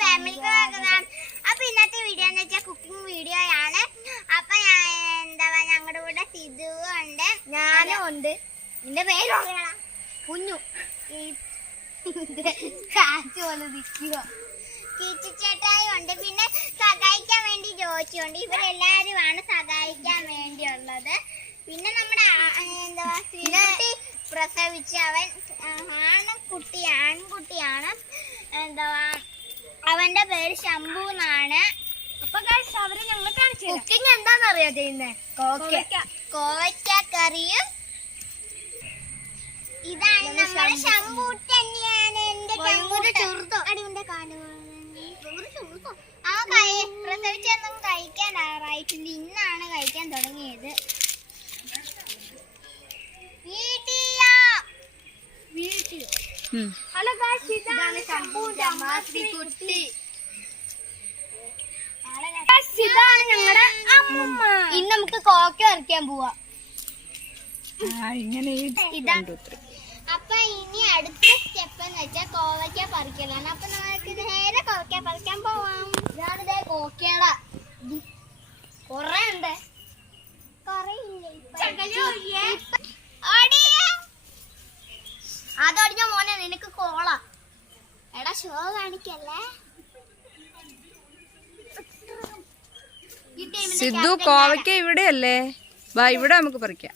ഫാമിലിക്ക് അപ്പൊ ഇന്നത്തെ വീഡിയോ എന്ന് വെച്ചാൽ കുക്കിംഗ് വീഡിയോ ആണ്. അപ്പൊ എന്താ ഞങ്ങളുടെ കൂടെ സിധു ഉണ്ട്, ഞാനും ഉണ്ട്. നിന്റെ പേര് കുഞ്ഞു കീച്ചിച്ചേട്ടായി ഉണ്ട്. പിന്നെ സഹായിക്കാൻ വേണ്ടി ജോയിച്ചുണ്ട്. ഇവരെല്ലാരുമാണ് സഹായിക്കാൻ വേണ്ടിയുള്ളത്. പിന്നെ നമ്മുടെ എന്താ ശ്രീകുട്ടി പ്രസവിച്ച അവൻ ആൺകുട്ടിയാണ്. എന്താ അവന്റെ പേര് ശംഭു എന്നാണ്. അപ്പൊ അവര് ഞങ്ങൾ കാണിച്ചു കുക്കിംഗ് എന്താന്നറിയാ ചെയ്യുന്നത്. കോവയ്ക്ക കറിയും. ഇതാണ് നമ്മുടെ ശംഭൂട്ടൻ. എന്റെ അടിവിന്റെ പ്രസവിച്ചൊന്നും കഴിക്കാനാറായിട്ടില്ല. ഇന്നാണ് കഴിക്കാൻ തുടങ്ങിയത്. ഹലോ ഗായ്സ്, ഇതാണ് ശംഭൂന്റെ അമ്മ ശ്രീകുട്ടി. ഇതാണ് ഞങ്ങളുടെ അമ്മ. ഇന്ന് നമുക്ക് കോക്ക പറിക്കാൻ പോവാ. അപ്പൊ ഇനി അടുത്ത സ്റ്റെപ്പ് എന്ന് വെച്ചാൽ കോവയ്ക്ക പറിക്കലാണ്. അപ്പൊ നമുക്ക് നേരെ കോവയ്ക്ക പറിക്കാൻ പോവാം. ഇതാണിതേ കോക്കയുടെ കൊറേ ഉണ്ട്. അതോടിഞ്ഞ മോനെ നിനക്ക് കോള. എടാ ഷോ കാണിക്കല്ലേ. സിദ്ധു കോവയ്ക്ക ഇവിടെയല്ലേ? വാ, ഇവിടെ നമുക്ക് പറിക്കാം.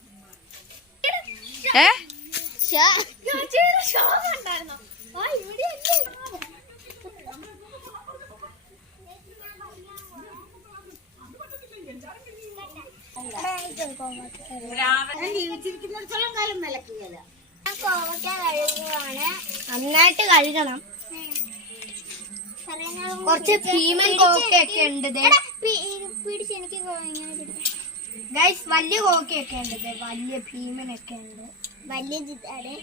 കോവയ്ക്ക കഴുകുവാണ്. നന്നായിട്ട് കഴുകണം. കുറച്ച് ഭീമൻ കോക്കയൊക്കെ ഉണ്ട് പിടിച്ച് എനിക്ക് ഗൈസ്. വലിയ കോക്കയൊക്കെ ഉണ്ട്, വലിയ ഭീമനൊക്കെ ഉണ്ട്. വലിയ ചിത്താണ്,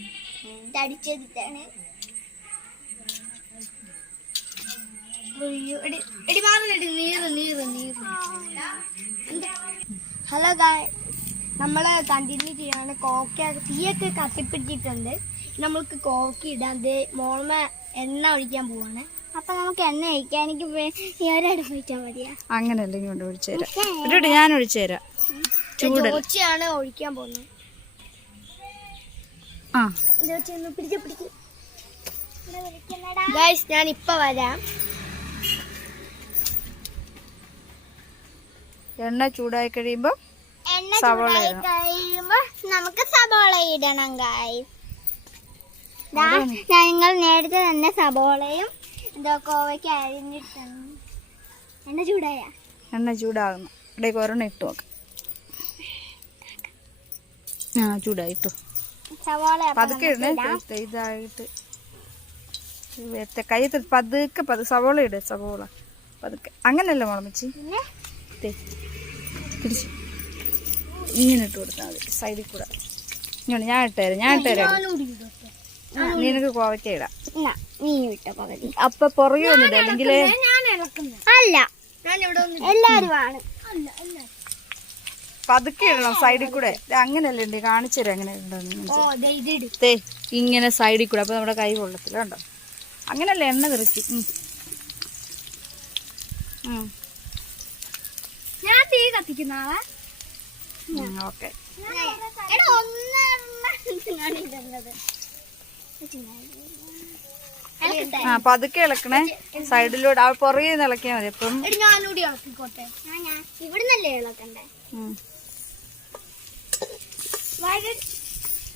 തടിച്ചതാണ്. ഹലോ ഗായ്, നമ്മള് കണ്ടിന്യൂ ചെയ്യാണ്. കോക്ക തീയൊക്കെ കത്തിപ്പിടിച്ചിട്ടുണ്ട്. നമ്മൾക്ക് കോക്ക ഇടാതെ മോളമ എണ്ണ ഒഴിക്കാൻ പോവാണ്. അപ്പൊ നമുക്ക് എണ്ണ ഒഴിക്കാൻ എനിക്ക് ഒരടുപ്പ് ഒഴിച്ചാൽ മതിയാ? അങ്ങനല്ല, ഇങ്ങോട്ട് ഒഴിച്ചു തരാം. ഞാൻ ഒഴിച്ചു തരാം. ചോച്ചയാണ് ഒഴിക്കാൻ പോകുന്നത്. ഗൈസ്, ഞാൻ ഇപ്പൊ വരാം. എണ്ണ ചൂടായി കഴിയുമ്പോ നമുക്ക് സബോള ഇടണം ഗൈസ്. ഞങ്ങൾ നേരത്തെ തന്നെ സബോളയും കോവയ്ക്ക് അരിഞ്ഞിട്ടാണ്. എണ്ണ ചൂടാകുന്നു. ഇവിടേക്ക് ഒരെണ്ണം ഇട്ട് നോക്കാം. ചൂടായിട്ടു. സവോള പതുക്കെ ഇടണേ. ഇതായിട്ട് കൈ പതുക്കെ സവോള ഇടേ. സവോള പതുക്കെ. അങ്ങനല്ല മുളമച്ചി, പിടിച്ച് ഇങ്ങനെ ഇട്ട് കൊടുത്താൽ മതി. സൈഡിൽ കൂടെ ഇങ്ങനെ. ഞാൻ ഇട്ടുതരാം. നിനക്ക് കോവയ്ക്ക ഇടാം. അപ്പൊ പുറകെ ഒന്നില്ല, അല്ലെങ്കിൽ അല്ല എല്ലാരും ആണ്. പതുക്കെ ഇടണം സൈഡിൽ കൂടെ. അങ്ങനെയല്ലേ ഉണ്ട്, കാണിച്ചു തരാം അങ്ങനെ ഉണ്ടോ. ഇങ്ങനെ സൈഡിൽ കൂടെ. അപ്പൊ നമ്മുടെ കൈ കൊള്ളത്തില്ല, കണ്ടോ? അങ്ങനല്ലേ, എണ്ണ തെറിച്ച്. ഞാൻ തീ കത്തിക്കുന്ന ഓക്കെ. പതുക്കെ ഇളക്കണേ. സൈഡിലൂടെ പുറകെ ഇളക്കിയാൽ മതി. അപ്പം ഞാനൂടി ഇളക്കിക്കോട്ടെ. ഇവിടുന്നല്ലേ ഇളക്കണ്ടേ?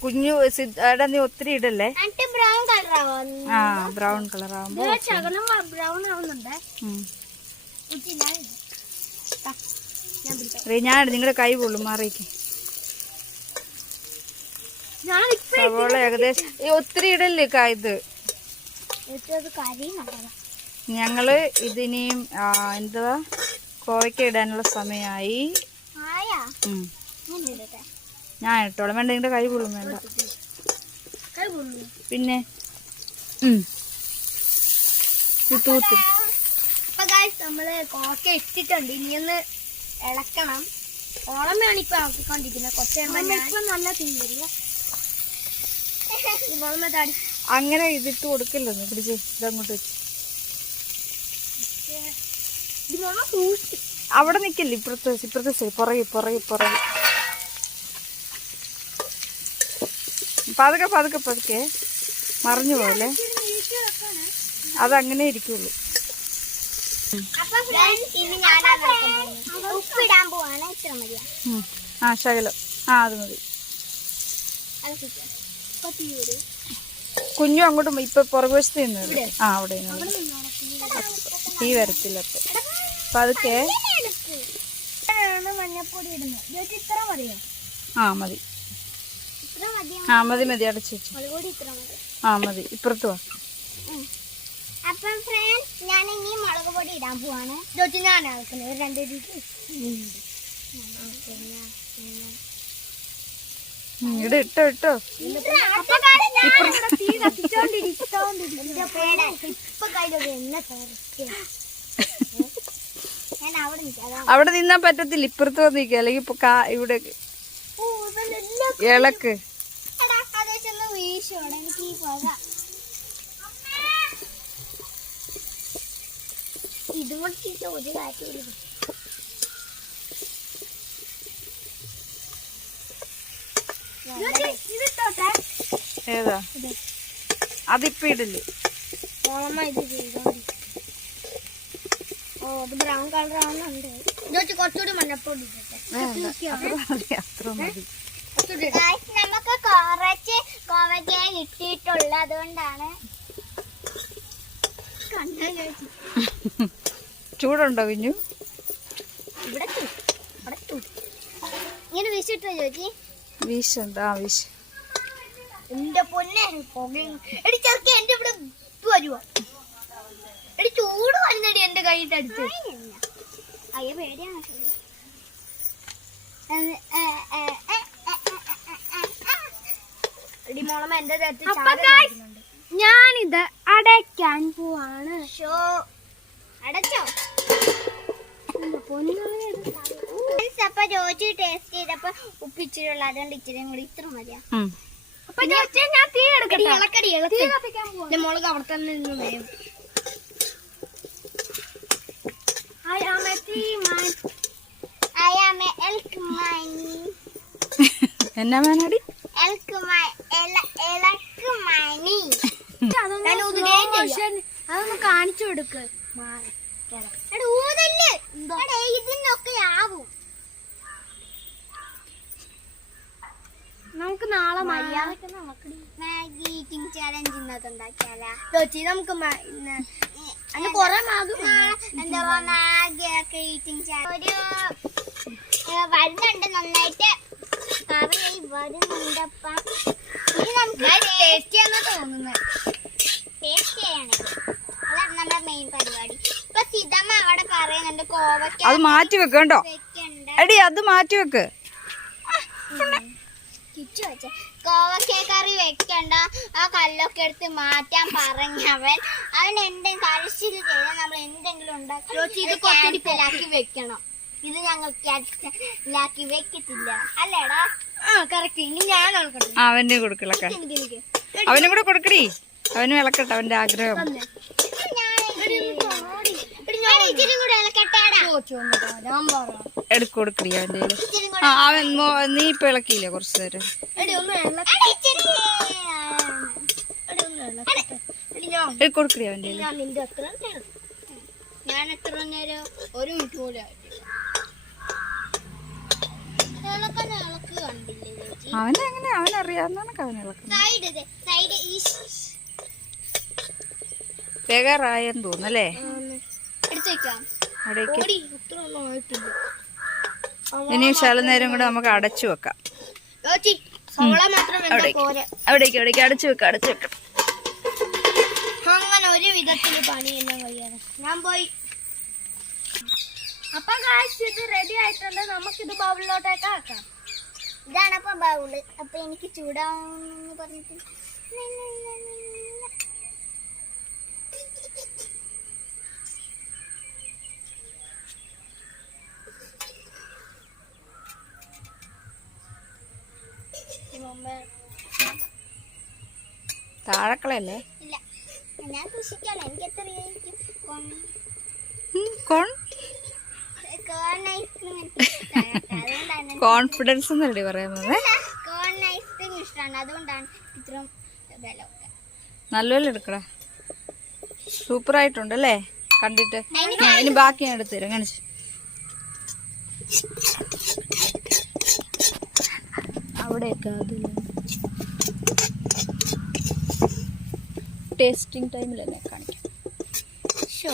കുഞ്ഞു നീ ഒത്തിരി ഇടല്ലേ. ബ്രൗൺ കളർ ബ്രൗൺ കളർ ആവുമ്പോ ബ്രൗൺ ആവുന്നുണ്ട്. ഞാൻ നിങ്ങളുടെ കൈ പൊള്ളും, മാറിക്ക്. സവോള ഏകദേശം ഒത്തിരി ഇടല്ലേ ഇത്. ഞങ്ങള് ഇതിനെയും എന്തുവാ കോവയ്ക്ക ഇടാനുള്ള സമയമായി. ഞാൻ ഇട്ടോളാം. വേണ്ട, നിങ്ങളുടെ കൈ പൊള്ളും. വേണ്ട പിന്നെ തൂത്ത്. അപ്പൊ ഗൈസ്, നമ്മള് കോക്ക ഇട്ടിട്ടുണ്ട്. ഇനിയൊന്ന് ഇളക്കണം. ഓളമ്മയാണ് ഇപ്പൊ ഇളക്കിക്കൊണ്ടിരിക്കുന്നത്. കുറച്ച് നല്ല തീ വരിക. അങ്ങനെ ഇതിട്ട് കൊടുക്കില്ലെന്ന്. പിടിച്ച് ഇതങ്ങോട്ട് വെച്ച് അവിടെ നിക്കില്ല, ഇപ്പുറത്തെ സൈഡ്, പുറകെ. പതുക്കെ മറിഞ്ഞു പോലെ അതങ്ങനെ ഇരിക്കുള്ളൂ. ഉപ്പിടാൻ പോവാണ്. ഇത്ര മതിയാ? ശകലം. അത് മതി. കുഞ്ഞു അങ്ങോട്ടും ഇപ്പൊ പുറകുവശത്ത് നിന്ന് അവിടെ തീ വരത്തില്ല. പതുക്കെ. മഞ്ഞപ്പൊടി ഇടുന്നു. ഇത്ര മതിയോ? മതി. മതി അടച്ചു വെച്ചു. മതി. ഇപ്പുറത്ത് വാ. അപ്പം ഫ്രണ്ട്സ്, ഞാൻ ഇനി മുളക് പൊടി ഇടാൻ പോവാണ്. ഞാൻ ആക്കുന്നത് 2 രീതി. ഇട്ടോ ഇപ്പൊ കയ്യിലൊരു എണ്ണ അവിടെ നിന്നാ പറ്റത്തില്ല, ഇപ്പുറത്ത് വന്നിരിക്കുക. അല്ലെങ്കിൽ ഇപ്പൊ ഇവിടെ ഇളക്ക്. ഇതും കൂടി ഒരു കാര്യം. ഏതാ? അതിപ്പോ ഇടില്ലേ? ഇത് ചെയ്തോണ്ടി. ഇത് ബ്രൗൺ കളർ ആവുന്നുണ്ട്. കുറച്ചുകൂടി മഞ്ഞപ്പൊടി അത്ര മതി. നമുക്ക് കുറച്ച് കോവയ്ക്ക കിട്ടിയിട്ടുള്ളു, അതുകൊണ്ടാണ്. ചൂടുണ്ടോ കുഞ്ഞു? ഇങ്ങനെ വീശിട്ടോ ചോദിച്ചി? വീശുണ്ട്. വീശ്. എന്റെ പൊന്നെ എടി ചെറുക്കി എന്റെ ഇവിടെ വരുവാ. എടി ചൂട് വന്നടി എന്റെ കൈയുടെ അടുത്ത്. അയ്യോ പേടിയാണ്. എടി മോളമ്മ എന്റെ ഞാനിത് അടയ്ക്കാൻ പോവാണ്. അടച്ചോ? അപ്പൊ ചോദിച്ചു ടേസ്റ്റ് ചെയ്തപ്പോ ഉപ്പിച്ചിട്ടുള്ള, അതുകൊണ്ട് ഇച്ചിരി കൂടി. ഇത്ര മതിയാ? ഞാൻ തീ എടുക്കട്ടെ. മുളക് അവിടെ തന്നെ നിന്ന് വേവും. എന്നാ വേണടി? അതൊന്ന് കാണിച്ചു കൊടുക്ക്. ഇതിനൊക്കെ ആവും. നമുക്ക് നാളെ മാഗി ഈറ്റിംഗ് ചാലഞ്ച് ഇന്നത്തെ ഉണ്ടാക്കിയാലോ? നമുക്ക് കൊറേ എന്താ മാഗി ഒക്കെ ഈറ്റിംഗ് ചാലഞ്ച് വരുന്നുണ്ട്. നന്നായിട്ട് കറിയായി വരുന്നുണ്ടപ്പം. ഇത് നമുക്ക് ടേസ്റ്റ് ചെയ്യാന്നാ തോന്നുന്നത്. ടേസ്റ്റ് ചെയ്യണേ, അതാണ് നമ്മുടെ മെയിൻ പരിപാടി. ഇപ്പൊ സിതമ്മ അവിടെ പറയുന്നുണ്ട് കോവയ്ക്ക അത് മാറ്റി വെക്കണ്ടോ? വെക്കണ്ട. എടി അത് മാറ്റി വെക്ക്. കോവയ്ക്ക കറി വെക്കണ്ട, ആ കല്ലൊക്കെ എടുത്ത് മാറ്റാൻ പറഞ്ഞവൻ. അവൻ എന്തെങ്കിലും കഴിച്ചിൽ ചെയ്താൽ നമ്മൾ എന്തെങ്കിലും ഉണ്ടാക്കി വെക്കണം. ഇത് ഞങ്ങൾ ക്യാൻസലാക്കി വെക്കത്തില്ല, അല്ലേടാ? കറക്റ്റ്. ഇനി ഞാൻ അവന് കൊടുക്കളക്ക, അവനും കൂടെ കൊടുക്കടി. അവനും ഇളക്കട്ടെ, അവന്റെ ആഗ്രഹം. കൊടുക്കടി അവന്റെ. അവൻ നീ ഇപ്പൊ ഇളക്കിയില്ലേ കുറച്ചു നേരം? കൊടുക്കടി അവന്റെ. ഞാൻ എത്ര നേരം? 1 മിനിറ്റ് പോലെ അവനെങ്ങനെ അവനറിയാവുന്ന അവൻ ഇളക്കുന്നത്. വേഗറായെന്ന് തോന്നല്ലേ? ഇനി ശകലം നേരം കൂടെ നമുക്ക് അടച്ചു വെക്കാം. അവിടേക്ക് അടച്ചു വെക്കാം. അങ്ങനെ ഒരു വിധത്തില് പണിയെല്ലാം കഴിയാതെ ഞാൻ പോയി. അപ്പൊ ഇത് റെഡി ആയിട്ടുണ്ട്. നമുക്കിത് ബൗളിലോട്ടേക്ക് ആക്കാം. ഇതാണ് അപ്പൊ ബൗള്. അപ്പൊ എനിക്ക് ചൂടാന്ന് പറഞ്ഞിട്ട് താഴക്കളല്ലേ? ഇല്ല, ഞാൻ കൃഷിക്കാണ്. എനിക്ക് എത്ര കോൺ കോൺ ഐസ്ക്രീം എനിക്ക് ഇഷ്ടമാണ് കേട്ടോ. അതുകൊണ്ടാണ് കോൺഫിഡൻസ് എന്നല്ലേ പറയുന്നത്. കോൺ ഐസ്ക്രീം ഇഷ്ടമാണ്, അതുകൊണ്ടാണ് ഇത്രയും വില ഒക്കെ. നല്ലപോലെ എടുക്കടാ. സൂപ്പർ ആയിട്ടുണ്ട് അല്ലേ കണ്ടിട്ട്. ഇനി ബാക്കി ഞാൻ എടുത്തു തരാം. കാണിച്ചു അവിടെയൊക്കെ അത് ടേസ്റ്റിംഗ് ടൈമിൽ തന്നെ കാണിക്കാം. ഷോ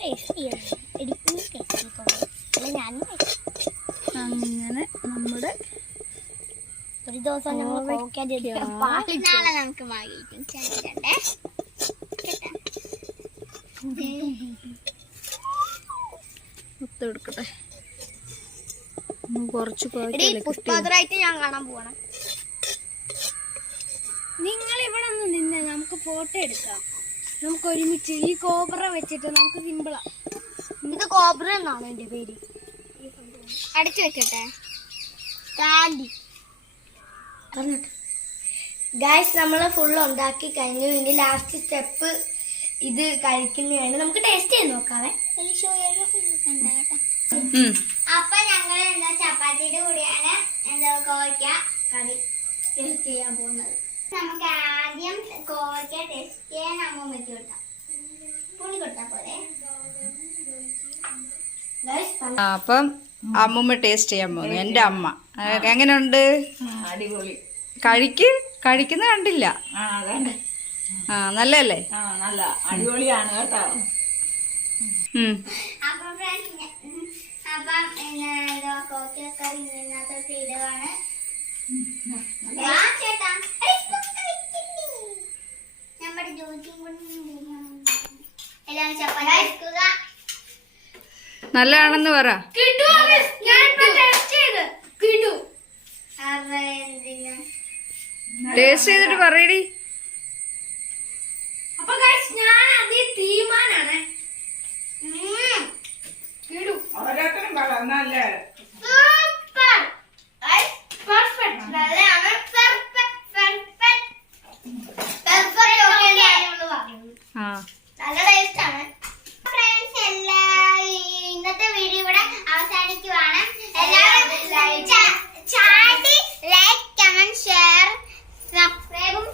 ടേസ്റ്റ് ചെയ്യണം, എടുക്കുന്ന ടേസ്റ്റ് ഞാൻ അങ്ങനെ നമ്മുടെ ഒരു ദിവസം ഞങ്ങൾ നാളെ നമുക്ക് വാങ്ങിക്കും ചേട്ടേ. മൊത്തം എടുക്കട്ടെ. കുറച്ച് പുഷ്പാത്രമായിട്ട് ഞാൻ കാണാൻ പോവാണ്. നിങ്ങൾ ഇവിടെ ഒന്ന് നിന്നേ, നമുക്ക് ഫോട്ടോ എടുക്കാം. നമുക്ക് ഒരുമിച്ച് ഈ കോബ്ര വെച്ചിട്ട് നമുക്ക് സിമ്പിളാ. ഇത് കോബ്ര എന്നാണ് എന്റെ പേര്. അടിച്ചു വെക്കട്ടെ. ഗായ്സ് നമ്മള് ഫുൾ ഉണ്ടാക്കി കഴിഞ്ഞു. ഇനി ലാസ്റ്റ് സ്റ്റെപ്പ് ഇത് കഴിക്കുന്നതാണ്. നമുക്ക് ടേസ്റ്റ് ചെയ്ത് നോക്കാവേ. അപ്പൊ ഞങ്ങള് എന്താ ചപ്പാത്തിയുടെ കൂടെയാണ് എന്താ കോവയ്ക്ക കറി ടേസ്റ്റ് ചെയ്യാൻ പോകുന്നത്. നമുക്ക് ആദ്യം കോവയ്ക്ക ടേസ്റ്റ് ചെയ്യാൻ അമ്മൂമ്മയ്ക്ക് കൊടുക്കാം. പുളി കൊടുത്താ പോലെ. അപ്പം അമ്മൂമ്മ ടേസ്റ്റ് ചെയ്യാൻ പോകുന്നു. എന്റെ അമ്മ എങ്ങനെയുണ്ട്? അടിപൊളി. കഴിക്കുന്ന കണ്ടില്ല. ആ നല്ലല്ലേ? നല്ല അടിപൊളിയാണ് കേട്ടോ. അപ്പൊ ഫ്രണ്ട്സ് അപ്പം എന്താ കോവയ്ക്കക്കറി ഇതിനകത്തോട്ട് ഇടുവാണ്. ചേട്ടാ നമ്മുടെ ജോലിയും കൂടി എല്ലാവരും ചപ്പാത്തി എടുക്കുക. നല്ലതാണെന്ന് പറ. ടേസ്റ്റ് ചെയ്തിട്ട് പറയടി. അപ്പൊ ഞാൻ അതേ തീരുമാനാണ്. ഓരോരുത്തരും പറഞ്ഞല്ലേ സൂപ്പർ പെർഫെക്റ്റ് നല്ലതാണ്. ആ നല്ല ടേസ്റ്റ് ആണ്. ഫ്രണ്ട്സ് ഇന്നത്തെ വീഡിയോ ഇവിടെ അവസാനിക്കുവാണ്. എല്ലാവരും ചാനൽ ലൈക്ക് കമന്റ് ഷെയർ സബ്സ്ക്രൈബും